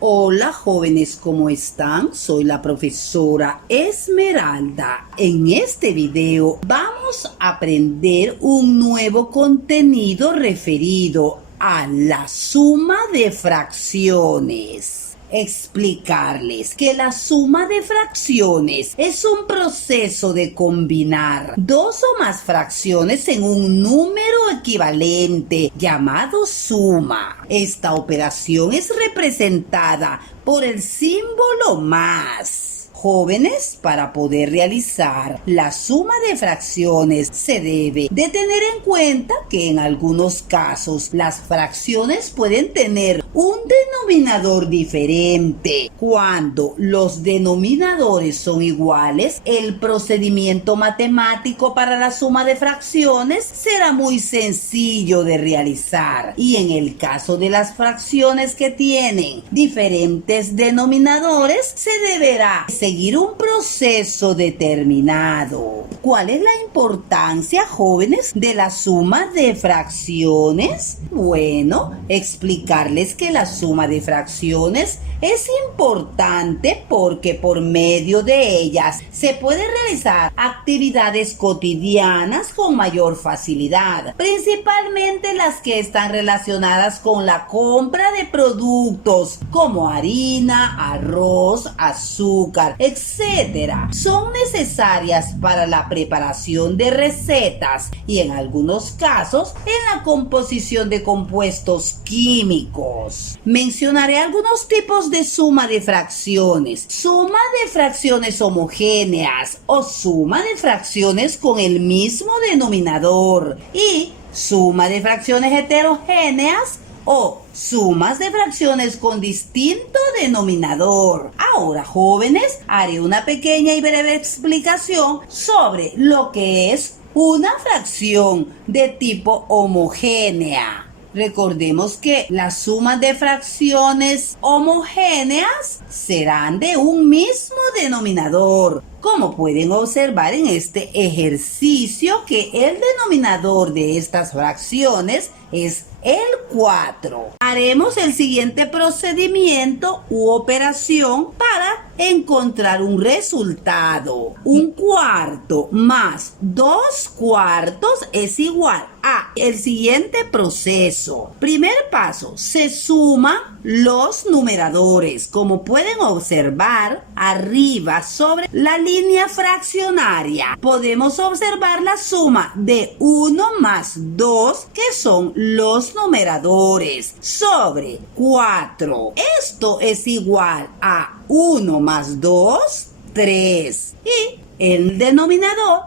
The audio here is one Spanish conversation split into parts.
Hola jóvenes, ¿cómo están? Soy la profesora Esmeralda. En este video vamos a aprender un nuevo contenido referido a la suma de fracciones. Explicarles que la suma de fracciones es un proceso de combinar dos o más fracciones en un número equivalente llamado suma. Esta operación es representada por el símbolo más. Jóvenes, para poder realizar la suma de fracciones se debe de tener en cuenta que en algunos casos las fracciones pueden tener un denominador diferente. Cuando los denominadores son iguales, el procedimiento matemático para la suma de fracciones será muy sencillo de realizar. Y en el caso de las fracciones que tienen diferentes denominadores, se deberá seguir un proceso determinado. ¿Cuál es la importancia, jóvenes, de la suma de fracciones? Bueno, explicarles que la suma de fracciones es importante porque por medio de ellas se puede realizar actividades cotidianas con mayor facilidad, principalmente las que están relacionadas con la compra de productos como harina, arroz, azúcar, etcétera. Son necesarias para la preparación de recetas y en algunos casos en la composición de compuestos químicos. Mencionaré algunos tipos de suma de fracciones: suma de fracciones homogéneas o suma de fracciones con el mismo denominador, y suma de fracciones heterogéneas o sumas de fracciones con distinto denominador. Ahora, jóvenes, haré una pequeña y breve explicación sobre lo que es una fracción de tipo homogénea. Recordemos que las sumas de fracciones homogéneas serán de un mismo denominador, como pueden observar en este ejercicio, que el denominador de estas fracciones es el 4. Haremos el siguiente procedimiento u operación para encontrar un resultado. 1/4 más 2/4 es igual a el siguiente proceso. Primer paso: se suman los numeradores. Como pueden observar arriba sobre la línea fraccionaria, podemos observar la suma de 1 más 2, que son los numeradores, sobre 4. Esto es igual a 1 más 2, 3, y el denominador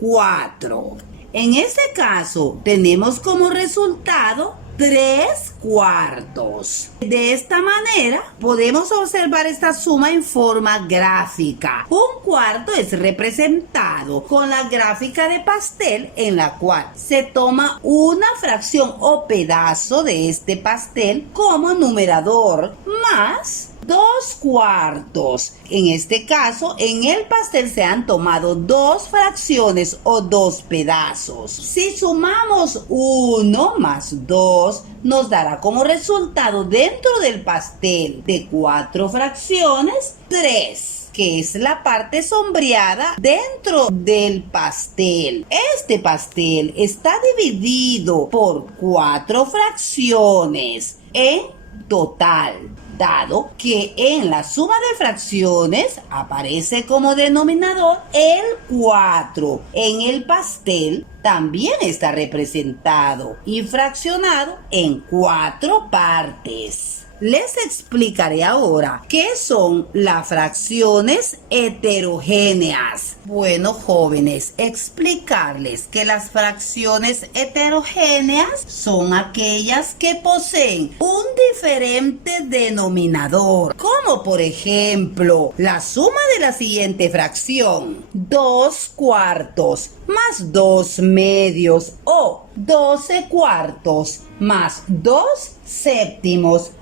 4. En este caso tenemos como resultado 3/4. De esta manera podemos observar esta suma en forma gráfica. 1/4 es representado con la gráfica de pastel, en la cual se toma una fracción o pedazo de este pastel como numerador, más 2/4. En este caso, en el pastel se han tomado dos fracciones o dos pedazos. Si sumamos 1 más 2, nos dará como resultado dentro del pastel de 4 fracciones 3, que es la parte sombreada dentro del pastel. Este pastel está dividido por 4 fracciones en total, dado que en la suma de fracciones aparece como denominador el 4. En el pastel también está representado y fraccionado en 4 partes. Les explicaré ahora qué son las fracciones heterogéneas. Bueno, jóvenes, explicarles que las fracciones heterogéneas son aquellas que poseen un diferente denominador, como por ejemplo la suma de la siguiente fracción: 2/4 más 2/2 o 12/4 más 2/7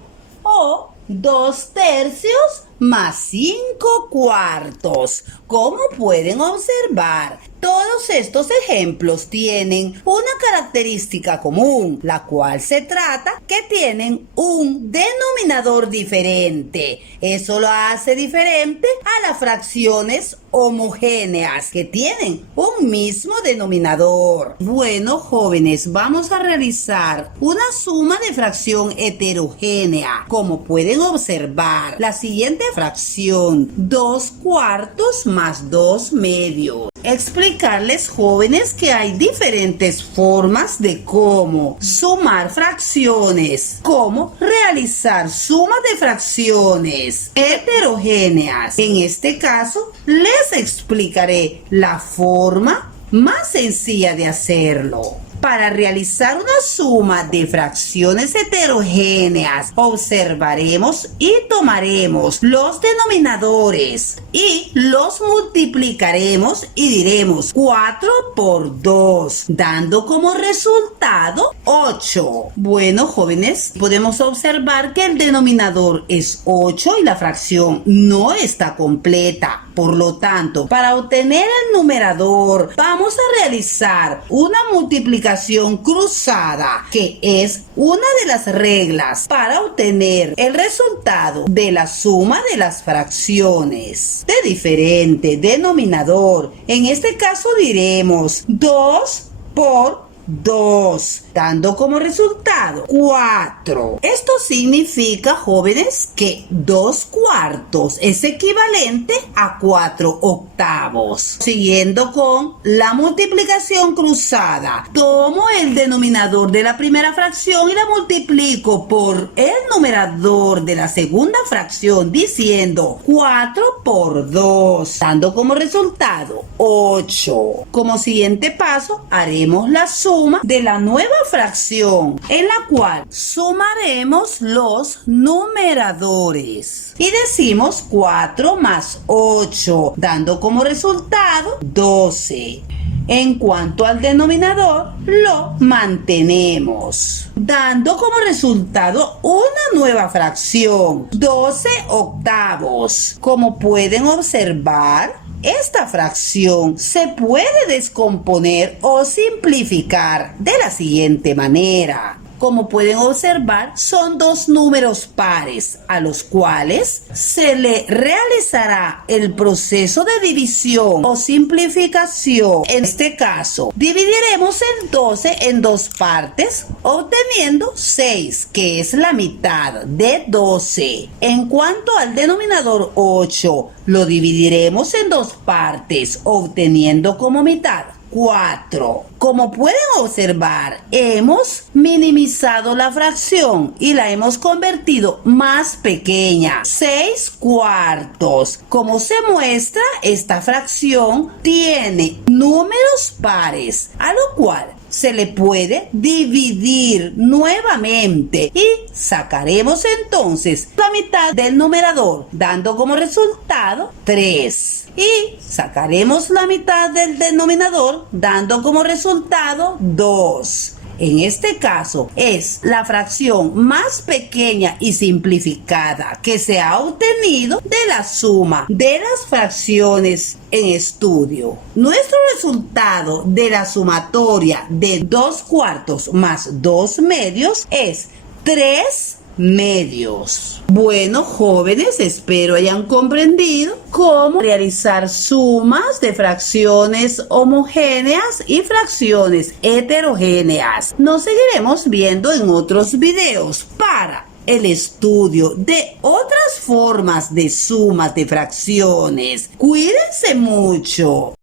o 2/3 más 5 cuartos. Como pueden observar, todos estos ejemplos tienen una característica común, la cual se trata que tienen un denominador diferente. Eso lo hace diferente a las fracciones homogéneas que tienen un mismo denominador. Bueno, jóvenes, vamos a realizar una suma de fracción heterogénea. Como pueden observar, la siguiente fracción, 2 cuartos más 2 medios. Explicarles, jóvenes, que hay diferentes formas de cómo sumar fracciones, cómo realizar sumas de fracciones heterogéneas. En este caso, les explicaré la forma más sencilla de hacerlo. Para realizar una suma de fracciones heterogéneas, observaremos y tomaremos los denominadores y los multiplicaremos y diremos 4 por 2, dando como resultado 8. Bueno, jóvenes, podemos observar que el denominador es 8 y la fracción no está completa. Por lo tanto, para obtener el numerador, vamos a realizar una multiplicación cruzada, que es una de las reglas para obtener el resultado de la suma de las fracciones de diferente denominador. En este caso diremos 2 por 2, dando como resultado 4. Esto significa, jóvenes, que 2 cuartos es equivalente a 4 octavos. Siguiendo con la multiplicación cruzada, tomo el denominador de la primera fracción y la multiplico por el numerador de la segunda fracción, diciendo 4 por 2, dando como resultado 8. Como siguiente paso, haremos la suma de la nueva fracción, en la cual sumaremos los numeradores y decimos 4 más 8, dando como resultado 12. En cuanto al denominador, lo mantenemos, dando como resultado una nueva fracción, 12 octavos. Como pueden observar, esta fracción se puede descomponer o simplificar de la siguiente manera. Como pueden observar, son dos números pares a los cuales se le realizará el proceso de división o simplificación. En este caso, dividiremos el 12 en dos partes, obteniendo 6, que es la mitad de 12. En cuanto al denominador 8, lo dividiremos en dos partes, obteniendo como mitad 4. Como pueden observar, hemos minimizado la fracción y la hemos convertido más pequeña, 6 cuartos. Como se muestra, esta fracción tiene números pares, a lo cual se le puede dividir nuevamente y sacaremos entonces la mitad del numerador, dando como resultado 3. Y sacaremos la mitad del denominador, dando como resultado 2. En este caso es la fracción más pequeña y simplificada que se ha obtenido de la suma de las fracciones en estudio. Nuestro resultado de la sumatoria de 2 cuartos más 2 medios es 3 medios. Bueno, jóvenes, espero hayan comprendido cómo realizar sumas de fracciones homogéneas y fracciones heterogéneas. Nos seguiremos viendo en otros videos para el estudio de otras formas de sumas de fracciones. Cuídense mucho.